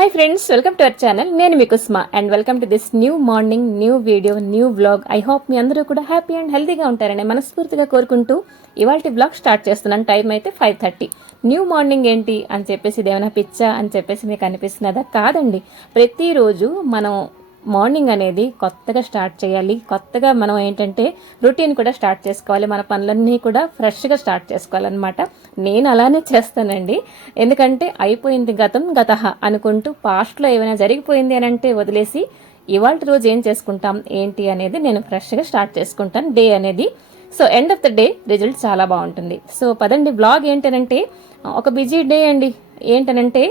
Hi friends, welcome to our channel. నేను మీ Kusma and welcome to this new morning, new video, new vlog. I hope మీ అందరూ కూడా happy and హెల్తీగా ఉంటారని మనస్ఫూర్తిగా కోరుకుంటూ ఇవాళ వ్లాగ్ స్టార్ట్ చేస్తున్నాను. టైం అయితే 5:30. న్యూ మార్నింగ్ ఏంటి అని చెప్పేసి ఇదేమైనా పిచ్చా అని చెప్పేసి మీకు అనిపిస్తున్నదా? కాదండి. ప్రతిరోజు మనం మార్నింగ్ అనేది కొత్తగా స్టార్ట్ చేయాలి. కొత్తగా మనం ఏంటంటే రొటీన్ కూడా స్టార్ట్ చేసుకోవాలి. మన పనులన్నీ కూడా ఫ్రెష్గా స్టార్ట్ చేసుకోవాలన్నమాట. నేను అలానే చేస్తానండి. ఎందుకంటే అయిపోయింది గతం గతహ అనుకుంటూ పాస్ట్లో ఏమైనా జరిగిపోయింది అని అంటే వదిలేసి ఇవాళ రోజు ఏం చేసుకుంటాం ఏంటి అనేది నేను ఫ్రెష్గా స్టార్ట్ చేసుకుంటాను డే అనేది. So end of the day result చాలా బాగుంటుంది. సో పదండి, బ్లాగ్ ఏంటనంటే ఒక బిజీ డే అండి. ఏంటనంటే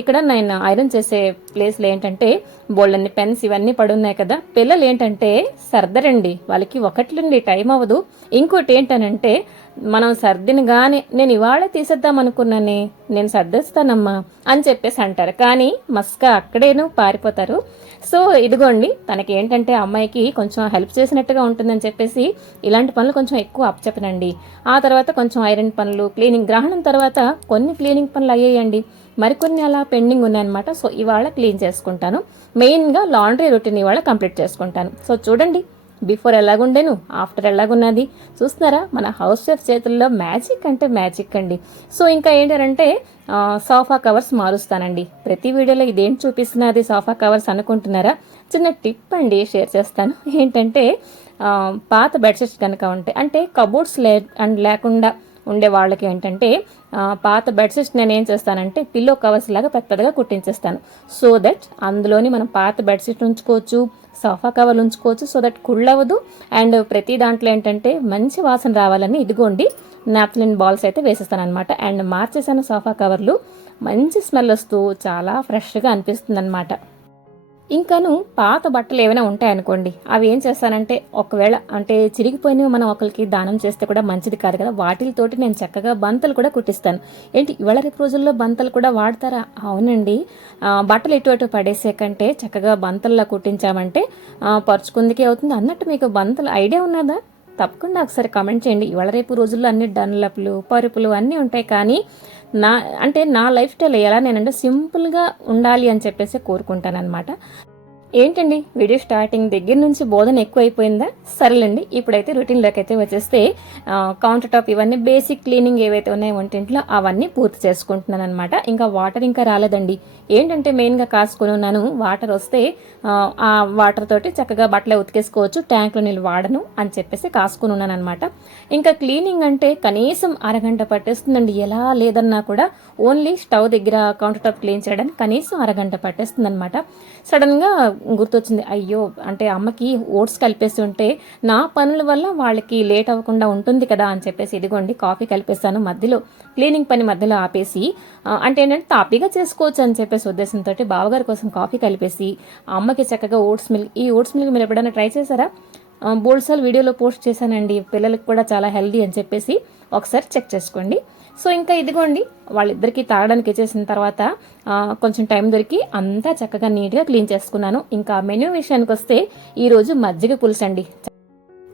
ఇక్కడ నేను ఐరన్ చేసే ప్లేస్లో ఏంటంటే బోల్డన్ని పెన్స్ ఇవన్నీ పడున్నాయి కదా. పిల్లలు ఏంటంటే సర్దరండి, వాళ్ళకి ఒకట్లుండి టైం అవ్వదు. ఇంకోటి ఏంటనంటే మనం సర్దినగానే నేను ఇవాళ తీసేద్దాం అనుకున్నానే, నేను సర్దేస్తానమ్మా అని చెప్పేసి అంటారు. కానీ మస్కా అక్కడేను పారిపోతారు. సో ఇదిగోండి, తనకి ఏంటంటే అమ్మాయికి కొంచెం హెల్ప్ చేసినట్టుగా ఉంటుందని చెప్పేసి ఇలాంటి పనులు కొంచెం ఎక్కువ అప్పచెప్పనండి. ఆ తర్వాత కొంచెం ఐరన్ పనులు, క్లీనింగ్, గ్రహణం తర్వాత కొన్ని క్లీనింగ్ పనులు అయ్యాయండి, మరికొన్ని అలా పెండింగ్ ఉన్నాయన్నమాట. సో ఇవాళ క్లీన్ చేసుకుంటాను. మెయిన్గా లాండ్రీ రొటీన్ ఇవాళ కంప్లీట్ చేసుకుంటాను. సో చూడండి, బిఫోర్ ఎలాగుండేను, ఆఫ్టర్ ఎలాగున్నది చూస్తున్నారా? మన హౌస్ వైఫ్ చేతుల్లో మ్యాజిక్ అంటే మ్యాజిక్ అండి. సో ఇంకా ఏంటంటే సోఫా కవర్స్ మారుస్తానండి. ప్రతి వీడియోలో ఇదేం చూపిస్తున్నది సోఫా కవర్స్ అనుకుంటున్నారా? చిన్న టిప్ అండి షేర్ చేస్తాను. ఏంటంటే పాత బెడ్షీట్స్ కనుక ఉంటాయి అంటే కబోర్డ్స్ లేకుండా ఉండే వాళ్ళకి ఏంటంటే పాత బెడ్షీట్స్ నేను ఏం చేస్తానంటే పిల్లో కవర్స్ లాగా పెద్దగా కుట్టించేస్తాను. సో దట్ అందులోని మనం పాత బెడ్షీట్ ఉంచుకోవచ్చు, సోఫా కవర్లు ఉంచుకోవచ్చు. So that కుళ్ళవదు. అండ్ ప్రతి దాంట్లో ఏంటంటే మంచి వాసన రావాలని ఇదిగోండి నాప్కిన్ బాల్స్ అయితే వేసేస్తాను అనమాట. అండ్ మార్చేసాను సోఫా కవర్లు, మంచి స్మెల్ వస్తూ చాలా ఫ్రెష్గా అనిపిస్తుంది అనమాట. ఇంకాను పాత బట్టలు ఏమైనా ఉంటాయనుకోండి, అవి ఏం చేస్తానంటే ఒకవేళ అంటే చిరిగిపోయినవి మనం ఒకరికి దానం చేస్తే కూడా మంచిది కాదు కదా, వాటితోటి నేను చక్కగా బంతలు కూడా కుట్టిస్తాను. ఏంటి ఇవాళ రేపు రోజుల్లో బంతలు కూడా వాడతారా? అవునండి. బట్టలు ఇటు పడేసే కంటే చక్కగా బంతల్లా కుట్టించామంటే పరుచుకుందికే అవుతుంది అన్నట్టు. మీకు బంతలు ఐడియా ఉన్నదా? తప్పకుండా ఒకసారి కామెంట్ చేయండి. ఇవాళ రేపు రోజుల్లో అన్ని డన్లప్లు, పరుపులు అన్నీ ఉంటాయి. కానీ నా లైఫ్ స్టైల్ ఎలా నేనంటే సింపుల్గా ఉండాలి అని చెప్పేసి కోరుకుంటాను అనమాట. ఏంటండి వీడియో స్టార్టింగ్ దగ్గర నుంచి బోధన ఎక్కువ అయిపోయిందా? సరేలేండి, ఇప్పుడైతే రొటీన్లోకి అయితే వచ్చేస్తే కౌంటర్ టాప్ ఇవన్నీ బేసిక్ క్లీనింగ్ ఏవైతే ఉన్నాయో వంటింట్లో అవన్నీ పూర్తి చేసుకుంటున్నాను అనమాట. ఇంకా వాటర్ ఇంకా రాలేదండి. ఏంటంటే మెయిన్గా కాసుకొని ఉన్నాను. వాటర్ వస్తే ఆ వాటర్ తోటి చక్కగా బట్టలు ఉతికేసుకోవచ్చు, ట్యాంక్లో నీళ్ళు వాడను అని చెప్పేసి కాసుకొని ఉన్నాను అనమాట. ఇంకా క్లీనింగ్ అంటే కనీసం అరగంట పట్టేస్తుందండి. ఎలా లేదన్నా కూడా ఓన్లీ స్టవ్ దగ్గర కౌంటర్ టాప్ క్లీన్ చేయడానికి కనీసం అరగంట పట్టేస్తుంది అనమాట. సడన్గా గుర్తొచ్చింది, అయ్యో అంటే అమ్మకి ఓట్స్ కలిపేసి ఉంటే నా పనుల వల్ల వాళ్ళకి లేట్ అవ్వకుండా ఉంటుంది కదా అని చెప్పేసి ఇదిగోండి కాఫీ కలిపేస్తాను. మధ్యలో క్లీనింగ్ పని మధ్యలో ఆపేసి అంటే ఏంటంటే తాపీగా చేసుకోవచ్చు అని చెప్పేసి ఉద్దేశంతో బావగారి కోసం కాఫీ కలిపేసి అమ్మకి చక్కగా ఓట్స్ మిల్క్. ఈ ఓట్స్ మిల్క్ మీరు ఎప్పుడైనా ట్రై చేశారా? బోల్డ్సార్లు వీడియోలో పోస్ట్ చేశానండి. పిల్లలకు కూడా చాలా హెల్దీ అని చెప్పేసి ఒకసారి చెక్ చేసుకోండి. సో ఇంకా ఇదిగోండి వాళ్ళిద్దరికీ తాగడానికి ఇచ్చేసిన తర్వాత కొంచెం టైం దొరికి అంతా చక్కగా నీట్గా క్లీన్ చేసుకున్నాను. ఇంకా మెనూ విషయానికి వస్తే ఈరోజు మజ్జిగ పులుసు అండి.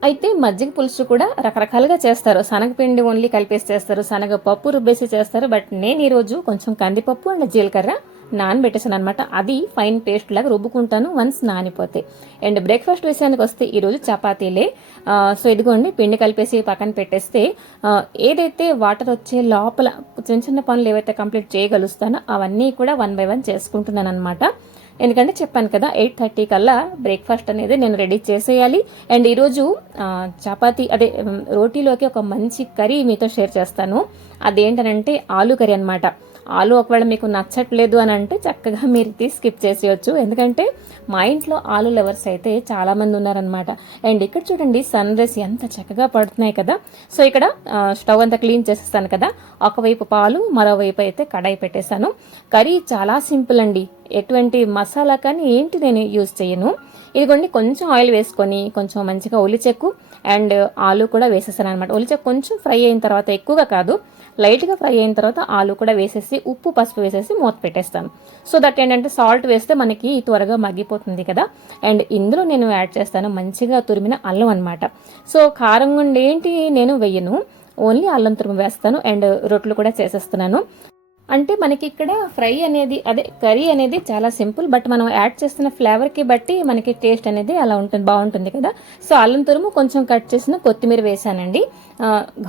అయితే మజ్జిగ పులుసు కూడా రకరకాలుగా చేస్తారు. శనగపిండి ఓన్లీ కలిపేసి చేస్తారు, శనగపప్పు రుబ్బేసి చేస్తారు. బట్ నేను ఈరోజు కొంచెం కందిపప్పు అండ్ జీలకర్ర నానబెట్టేసాను అనమాట. అది ఫైన్ పేస్ట్ లాగా రుబ్బుకుంటాను వన్స్ నానిపోతే. అండ్ బ్రేక్ఫాస్ట్ విషయానికి వస్తే ఈరోజు చపాతీలే. సో ఇదిగోండి పిండి కలిపేసి పక్కన పెట్టేస్తే ఏదైతే వాటర్ వచ్చే లోపల చిన్న చిన్న పనులు ఏవైతే కంప్లీట్ చేయగలుగుతానో అవన్నీ కూడా 1 by 1 చేసుకుంటున్నాను అనమాట. ఎందుకంటే చెప్పాను కదా 8:30 కల్లా బ్రేక్ఫాస్ట్ అనేది నేను రెడీ చేసేయాలి. అండ్ ఈరోజు చపాతీ అదే రోటీలోకి ఒక మంచి కర్రీ మీతో షేర్ చేస్తాను. అదేంటనంటే ఆలూ కర్రీ అనమాట. ఆలు ఒకవేళ మీకు నచ్చట్లేదు అని అంటే చక్కగా మీరు స్కిప్ చేసేయచ్చు. ఎందుకంటే మా ఇంట్లో ఆలు లవర్స్ అయితే చాలా మంది ఉన్నారనమాట. అండ్ ఇక్కడ చూడండి సన్ రైస్ ఎంత చక్కగా పడుతున్నాయి కదా. సో ఇక్కడ స్టవ్ అంతా క్లీన్ చేసేస్తాను కదా. ఒకవైపు పాలు, మరోవైపు అయితే కడాయి పెట్టేశాను. కర్రీ చాలా సింపుల్ అండి. ఎటువంటి మసాలా కానీ ఏంటి నేను యూజ్ చేయను. ఇదిగోండి కొంచెం ఆయిల్ వేసుకొని కొంచెం మంచిగా ఉల్లిచెక్కు అండ్ ఆలు కూడా వేసేసాను అనమాట. ఉల్లిచెక్కు కొంచెం ఫ్రై అయిన తర్వాత, ఎక్కువగా కాదు లైట్గా ఫ్రై అయిన తర్వాత ఆలు కూడా వేసేసి ఉప్పు పసుపు వేసేసి మూత పెట్టేస్తాను. సో దట్ ఏంటంటే సాల్ట్ వేస్తే మనకి త్వరగా మగ్గిపోతుంది కదా. అండ్ ఇందులో నేను యాడ్ చేస్తాను మంచిగా తురిమిన అల్లం అనమాట. సో కారం గుండేంటి నేను వెయ్యను, ఓన్లీ అల్లం తురుము వేస్తాను. అండ్ రొట్టెలు కూడా చేసేస్తున్నాను. అంటే మనకి ఇక్కడ ఫ్రై అనేది అదే కర్రీ అనేది చాలా సింపుల్, బట్ మనం యాడ్ చేస్తున్న ఫ్లేవర్కి బట్టి మనకి టేస్ట్ అనేది అలా ఉంటుంది, బాగుంటుంది కదా. సో అల్లం తురుము, కొంచెం కట్ చేసిన కొత్తిమీర వేసానండి.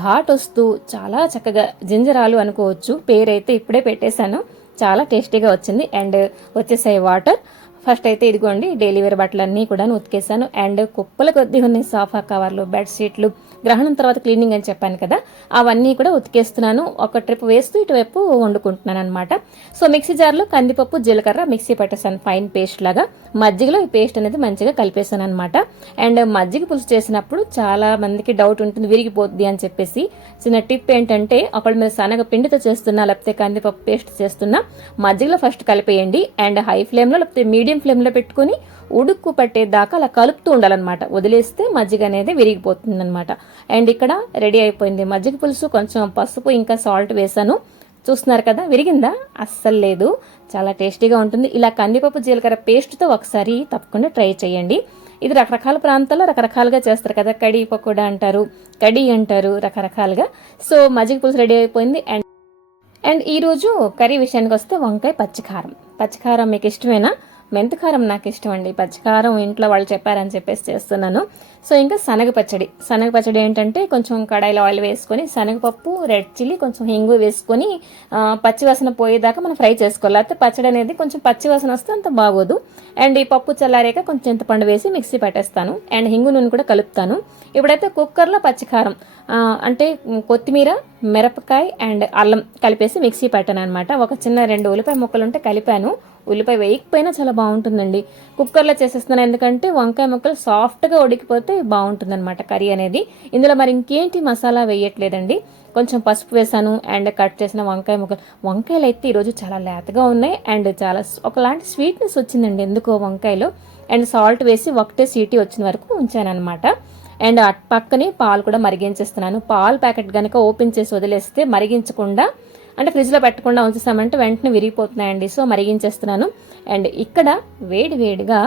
ఘాట్ వస్తూ చాలా చక్కగా జింజరాలు అనుకోవచ్చు, పేరైతే ఇప్పుడే పెట్టేశాను. చాలా టేస్టీగా వచ్చింది. అండ్ వచ్చేసాయి వాటర్. ఫస్ట్ అయితే ఇదిగోండి డైలీ వేర్ బట్టలన్నీ కూడా ఉతికేసాను. అండ్ కుప్పల కొద్ది ఉన్నాయి సోఫా కవర్లు, బెడ్షీట్లు, గ్రహణం తర్వాత క్లీనింగ్ అని చెప్పాను కదా, అవన్నీ కూడా ఉతికేస్తున్నాను. ఒక ట్రిప్ వేస్తూ ఇటువైపు వండుకుంటున్నాను అనమాట. సో మిక్సీ జార్లో కందిపప్పు, జీలకర్ర మిక్సీ పెట్టేసాను ఫైన్ పేస్ట్ లాగా. మజ్జిగలో ఈ పేస్ట్ అనేది మంచిగా కలిపేసాను అనమాట. అండ్ మజ్జిగ పులుసు చేసినప్పుడు చాలా మందికి డౌట్ ఉంటుంది, విరిగిపోద్ది అని చెప్పేసి. చిన్న టిప్ ఏంటంటే, ఒకళ్ళు మీరు శనగ పిండితో చేస్తున్నా లేకపోతే కందిపప్పు పేస్ట్ చేస్తున్నా మజ్జిగలో ఫస్ట్ కలిపేయండి. అండ్ హై ఫ్లేమ్లో లేకపోతే మీడియం ఫ్లేమ్లో పెట్టుకుని ఉడుక్కు పట్టేదాకా అలా కలుపుతూ ఉండాలన్నమాట. వదిలేస్తే మజ్జిగ అనేది విరిగిపోతుంది అనమాట. అండ్ ఇక్కడ రెడీ అయిపోయింది మజ్జిగ పులుసు. కొంచెం పసుపు ఇంకా సాల్ట్ వేసాను. చూస్తున్నారు కదా, విరిగిందా? అస్సలు లేదు. చాలా టేస్టీగా ఉంటుంది. ఇలా కందిపప్పు జీలకర్ర పేస్ట్తో ఒకసారి తప్పకుండా ట్రై చేయండి. ఇది రకరకాల ప్రాంతాల్లో రకరకాలుగా చేస్తారు కదా, కడి పకోడా అంటారు, కడి అంటారు, రకరకాలుగా. సో మజ్జిగ పులుసు రెడీ అయిపోయింది. అండ్ ఈరోజు కర్రీ విషయానికి వస్తే వంకాయ పచ్చికారం. పచ్చికారం మీకు ఇష్టమేనా? మెంతికారం నాకు ఇష్టం అండి. పచ్చికారం ఇంట్లో వాళ్ళు చెప్పారని చెప్పేసి చేస్తున్నాను. సో ఇంకా శనగ పచ్చడి ఏంటంటే, కొంచెం కడాయిలో ఆయిల్ వేసుకొని శనగపప్పు, రెడ్ చిల్లీ, కొంచెం హింగు వేసుకొని పచ్చివాసన పోయేదాకా మనం ఫ్రై చేసుకోవాలి. లేకపోతే పచ్చడి అనేది కొంచెం పచ్చివాసన వస్తే అంత బాగోదు. అండ్ ఈ పప్పు చల్లారాక కొంచెం చింతపండు వేసి మిక్సీ పెట్టేస్తాను. అండ్ హింగు నూనె కూడా కలుపుతాను. ఇప్పుడైతే కుక్కర్లో పచ్చికారం అంటే కొత్తిమీర, మిరపకాయ అండ్ అల్లం కలిపేసి మిక్సీ పెట్టాను అనమాట. ఒక చిన్న 2 ఉల్లిపాయ ముక్కలు ఉంటే కలిపాను. ఉల్లిపాయ వేయకపోయినా చాలా బాగుంటుందండి. కుక్కర్లో చేసేస్తున్నాను, ఎందుకంటే వంకాయ ముక్కలు సాఫ్ట్గా ఉడికిపోతే బాగుంటుంది అనమాట కర్రీ అనేది. ఇందులో మరి ఇంకేంటి మసాలా వేయట్లేదండి. కొంచెం పసుపు వేసాను అండ్ కట్ చేసిన వంకాయ ముక్కలు. వంకాయలు అయితే ఈరోజు చాలా లేతగా ఉన్నాయి అండ్ చాలా ఒకలాంటి స్వీట్నెస్ వచ్చిందండి ఎందుకో వంకాయలో. అండ్ సాల్ట్ వేసి ఒకటే సీటీ వచ్చిన వరకు ఉంచాను అనమాట. అండ్ పక్కనే పాలు కూడా మరిగించేస్తున్నాను. పాలు ప్యాకెట్ కనుక ఓపెన్ చేసి వదిలేస్తే మరిగించకుండా, అంటే ఫ్రిడ్జ్లో పెట్టకుండా ఉంచేసామంటే వెంటనే విరిగిపోతున్నాయండి. సో మరిగించేస్తున్నాను. అండ్ ఇక్కడ వేడిగా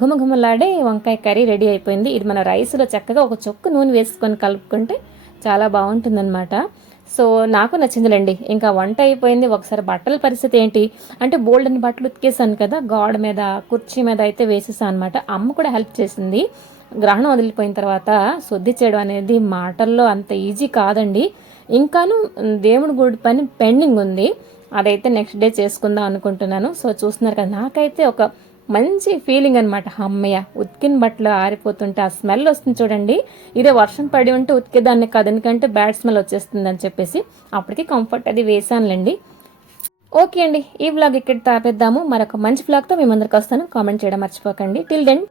ఘుమఘుమలాడే వంకాయ కర్రీ రెడీ అయిపోయింది. ఇది మన రైస్లో చక్కగా ఒక చొక్కు నూనె వేసుకొని కలుపుకుంటే చాలా బాగుంటుందన్నమాట. సో నాకు నచ్చిందిలేండి. ఇంకా వంట అయిపోయింది. ఒకసారి బట్టల పరిస్థితి ఏంటి అంటే, బోల్డ్ అని బట్టలు ఉతికేసాను కదా, గోడ మీద కుర్చీ మీద అయితే వేసేసాను అనమాట. అమ్మ కూడా హెల్ప్ చేసింది. గ్రహణం వదిలిపోయిన తర్వాత శుద్ధి చేయడం అనేది మాటల్లో అంత ఈజీ కాదండి. ఇంకాను దేవుడి గుడి పని పెండింగ్ ఉంది, అదైతే నెక్స్ట్ డే చేసుకుందాం అనుకుంటున్నాను. సో చూస్తున్నారు కదా, నాకైతే ఒక మంచి ఫీలింగ్ అనమాట. అమ్మయ్య, ఉతికిన బట్టలు ఆరిపోతుంటే ఆ స్మెల్ వస్తుంది చూడండి. ఇదే వర్షం పడి ఉంటే ఉతికేదాన్ని కాదు, ఎందుకంటే బ్యాడ్ స్మెల్ వచ్చేస్తుంది అని చెప్పేసి అప్పటికి కంఫర్ట్ అది వేసానులేండి. ఓకే అండి, ఈ వ్లాగ్ ఇక్కడ తాపేద్దాము. మరొక మంచి వ్లాగ్తో మీ ముందరికి వస్తాను. కామెంట్ చేయడం మర్చిపోకండి. Till then